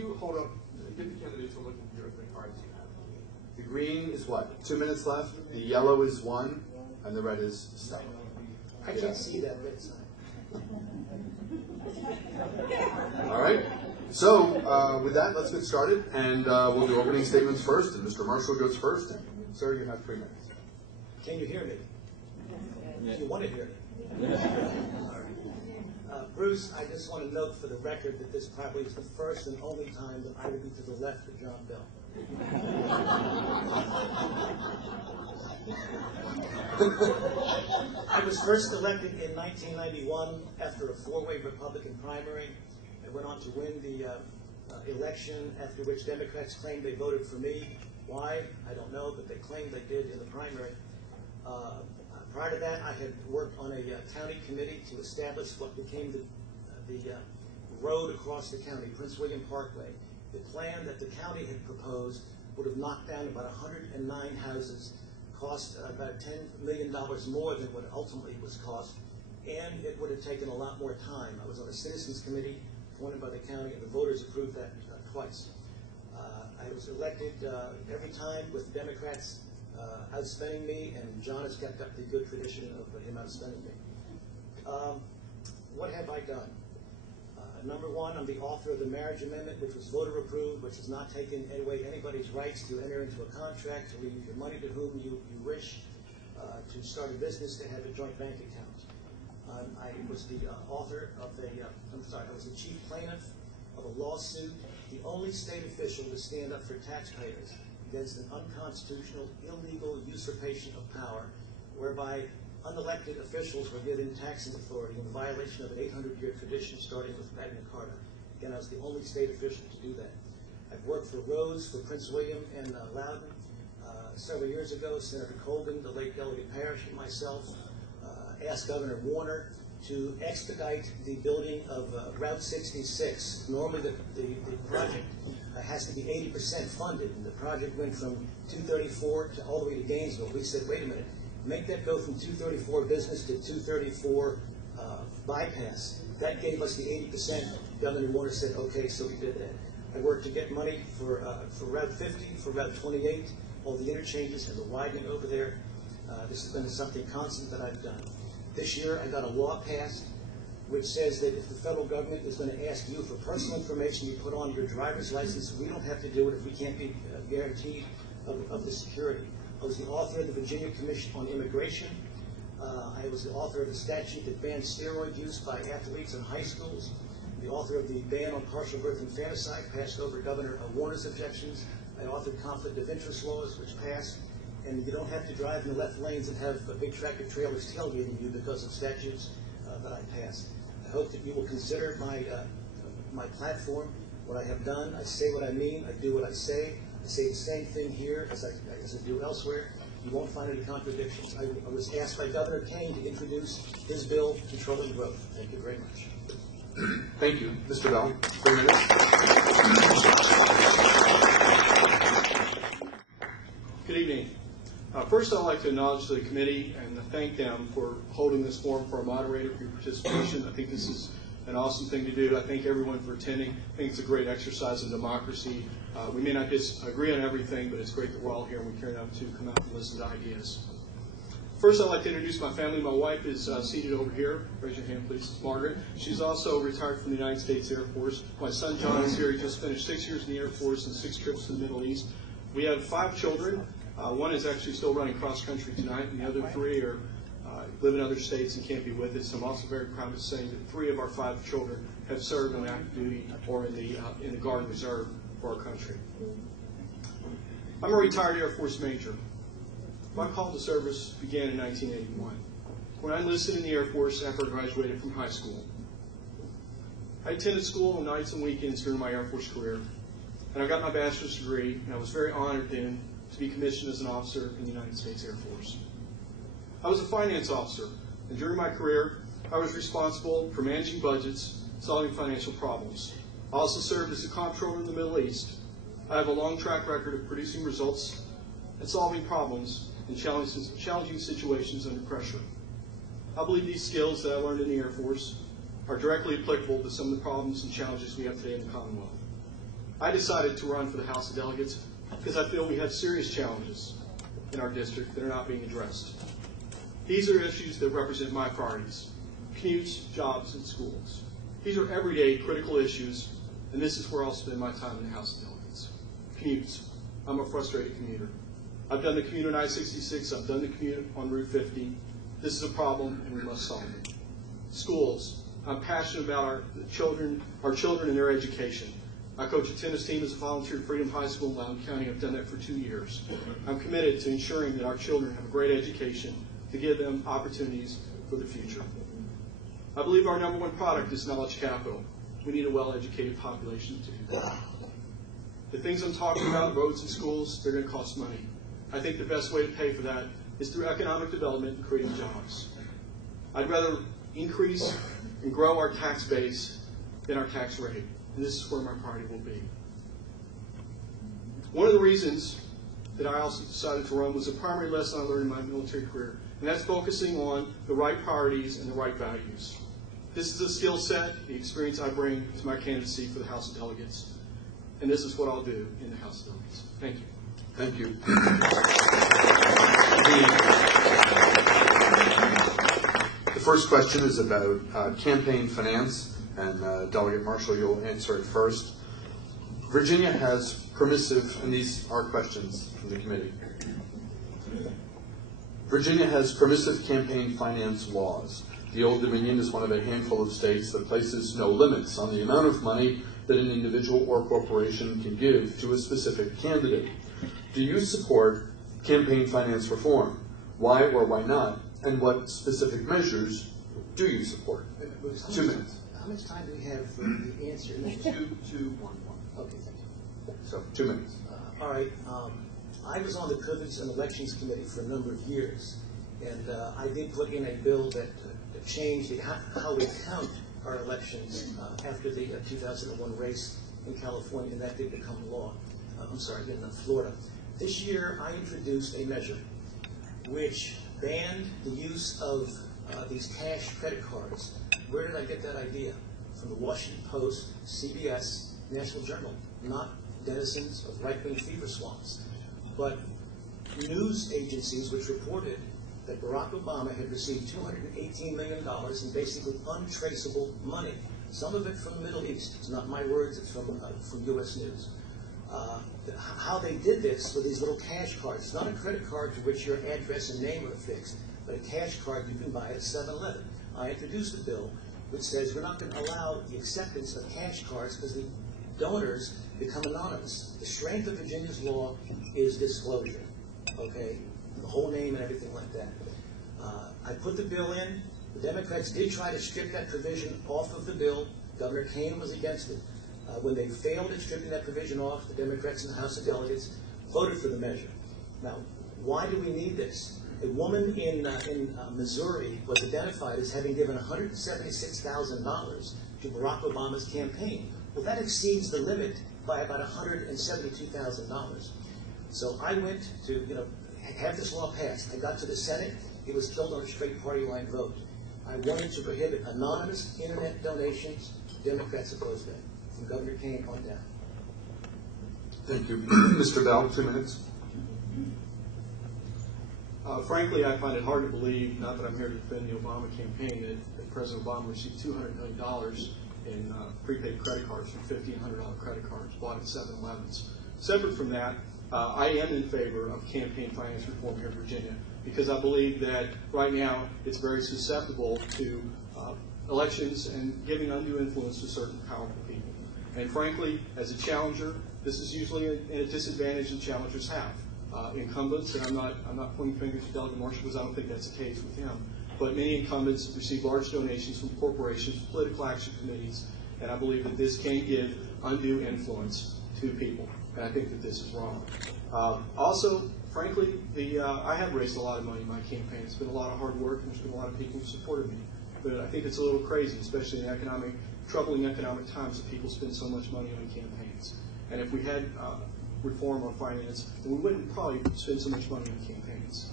you hold up, give the candidates a look at your three cards you have. The green is what? 2 minutes left. The yellow is 1, and the red is stop. I can't see that red sign. All right. So with that, let's get started, and we'll do opening statements first. And Mr. Marshall goes first. Sir, you have 3 minutes. Can you hear me? Yeah. You want to hear me? All right. Bruce, I just want to note for the record that this probably is the first and only time that I will be to the left of John Bell. I was first elected in 1991 after a 4-way Republican primary. I went on to win the election, after which Democrats claimed they voted for me. Why? I don't know, but they claimed they did in the primary. Prior to that, I had worked on a county committee to establish what became the road across the county, Prince William Parkway. The plan that the county had proposed would have knocked down about 109 houses, cost about $10 million more than what it ultimately was cost, and it would have taken a lot more time. I was on a citizens committee appointed by the county, and the voters approved that twice. I was elected every time with Democrats outspending me, and John has kept up the good tradition of him outspending me. What have I done? Number one, I'm the author of the marriage amendment, which was voter approved, which has not taken away anybody's rights to enter into a contract, to leave your money to whom you wish, to start a business, to have a joint bank account. I was the author of I was the chief plaintiff of a lawsuit, the only state official to stand up for taxpayers against an unconstitutional, illegal usurpation of power, whereby unelected officials were given taxing authority in violation of an 800-year tradition starting with Magna Carta. Again, I was the only state official to do that. I've worked for Rose, for Prince William, and Loudoun. Several years ago, Senator Colgan, the late Delegate Parrish, and myself asked Governor Warner to expedite the building of Route 66. Normally, the project has to be 80% funded, and the project went from 234 to all the way to Gainesville. We said, wait a minute, make that go from 234 business to 234 bypass. That gave us the 80%. Governor Warner said, okay, so we did that. I worked to get money for Route 50, for Route 28, all the interchanges and the widening over there. This has been something constant that I've done. This year, I got a law passed which says that if the federal government is going to ask you for personal information you put on your driver's license, we don't have to do it if we can't be guaranteed of the security. I was the author of the Virginia Commission on Immigration. I was the author of the statute that bans steroid use by athletes in high schools. The author of the ban on partial birth infanticide, passed over Governor Warner's objections. I authored conflict of interest laws, which passed. And you don't have to drive in the left lanes and have big tractor trailers tailgating you because of statutes that I passed. I hope that you will consider my platform, what I have done. I say what I mean. I do what I say. I say the same thing here as I do elsewhere. You won't find any contradictions. I was asked by Governor Kane to introduce his bill, Controlling Growth. Thank you very much. Thank you. Mr. Bell, 3 minutes. Good evening. First, I'd like to acknowledge the committee and thank them for holding this forum, for our moderator, for your participation. I think this is an awesome thing to do. I thank everyone for attending. I think it's a great exercise in democracy. We may not disagree on everything, but it's great that we're all here and we care enough to come out and listen to ideas. First, I'd like to introduce my family. My wife is seated over here. Raise your hand, please. Margaret. She's also retired from the United States Air Force. My son, John, is here. He just finished 6 years in the Air Force and 6 trips to the Middle East. We have 5 children. One is actually still running cross-country tonight, and the other 3 are live in other states and can't be with us. I'm also very proud to say that 3 of our 5 children have served on active duty or in the Guard and Reserve for our country. I'm a retired Air Force major. My call to service began in 1981, when I enlisted in the Air Force after I graduated from high school. I attended school on nights and weekends during my Air Force career, and I got my bachelor's degree, and I was very honored then to be commissioned as an officer in the United States Air Force. I was a finance officer, and during my career, I was responsible for managing budgets, solving financial problems. I also served as a comptroller in the Middle East. I have a long track record of producing results and solving problems in challenging situations under pressure. I believe these skills that I learned in the Air Force are directly applicable to some of the problems and challenges we have today in the Commonwealth. I decided to run for the House of Delegates because I feel we have serious challenges in our district that are not being addressed. These are issues that represent my priorities: commutes, jobs, and schools. These are everyday critical issues, and this is where I'll spend my time in the House of Delegates. Commutes. I'm a frustrated commuter. I've done the commute on I-66. I've done the commute on Route 50. This is a problem, and we must solve it. Schools. I'm passionate about our children and their education. I coach a tennis team as a volunteer at Freedom High School in Loudoun County. I've done that for 2 years. I'm committed to ensuring that our children have a great education to give them opportunities for the future. I believe our number one product is knowledge capital. We need a well-educated population to do that. The things I'm talking about, roads and schools, they're going to cost money. I think the best way to pay for that is through economic development and creating jobs. I'd rather increase and grow our tax base than our tax rate, and this is where my priority will be. One of the reasons that I also decided to run was a primary lesson I learned in my military career, and that's focusing on the right priorities and the right values. This is a skill set, the experience I bring to my candidacy for the House of Delegates, and this is what I'll do in the House of Delegates. Thank you. Thank you. The first question is about campaign finance, and Delegate Marshall, you'll answer it first. Virginia has permissive, and these are questions from the committee. Virginia has permissive campaign finance laws. The Old Dominion is one of a handful of states that places no limits on the amount of money that an individual or corporation can give to a specific candidate. Do you support campaign finance reform? Why or why not? And what specific measures do you support? 2 minutes. How much time do we have for the answer? 2, 1. Okay, thank you. So 2 minutes. All right. I was on the Privilege and Elections Committee for a number of years, and I did put in a bill that changed how we count our elections after the 2001 race in California, and that did become law. In Florida. This year, I introduced a measure which banned the use of these cash credit cards. Where did I get that idea? From the Washington Post, CBS, National Journal, not denizens of right-wing fever swamps, but news agencies which reported that Barack Obama had received $218 million in basically untraceable money, some of it from the Middle East. It's not my words, it's from U.S. News. How they did this with these little cash cards. It's not a credit card to which your address and name are affixed, but a cash card you can buy at 7-Eleven. I introduced a bill which says we're not going to allow the acceptance of cash cards because the donors become anonymous. The strength of Virginia's law is disclosure, okay? The whole name and everything like that. I put the bill in. The Democrats did try to strip that provision off of the bill. Governor Kane was against it. When they failed at stripping that provision off, the Democrats in the House of Delegates voted for the measure. Now, why do we need this? A woman in Missouri was identified as having given $176,000 to Barack Obama's campaign. Well, that exceeds the limit by about $172,000. So I went to, have this law passed. I got to the Senate. It was killed on a straight party line vote. I wanted to prohibit anonymous internet donations. Democrats opposed that. From Governor Kane on down. Thank you. Mr. Bell, 2 minutes. Frankly, I find it hard to believe, not that I'm here to defend the Obama campaign, that President Obama received $200 million in prepaid credit cards from $1,500 credit cards bought at 7-Elevens. Separate from that, I am in favor of campaign finance reform here in Virginia because I believe that right now it's very susceptible to elections and giving undue influence to certain powerful people. And frankly, as a challenger, this is usually a disadvantage that challengers have. Incumbents, and I'm not pointing fingers to Delegate Marshall because I don't think that's the case with him, but many incumbents receive large donations from corporations, political action committees, and I believe that this can give undue influence to people, and I think that this is wrong. Also, frankly, I have raised a lot of money in my campaign. It's been a lot of hard work, and there's been a lot of people who supported me. But I think it's a little crazy, especially in troubling economic times, that people spend so much money on campaigns. And if we had reform on finance, then we wouldn't probably spend so much money on campaigns.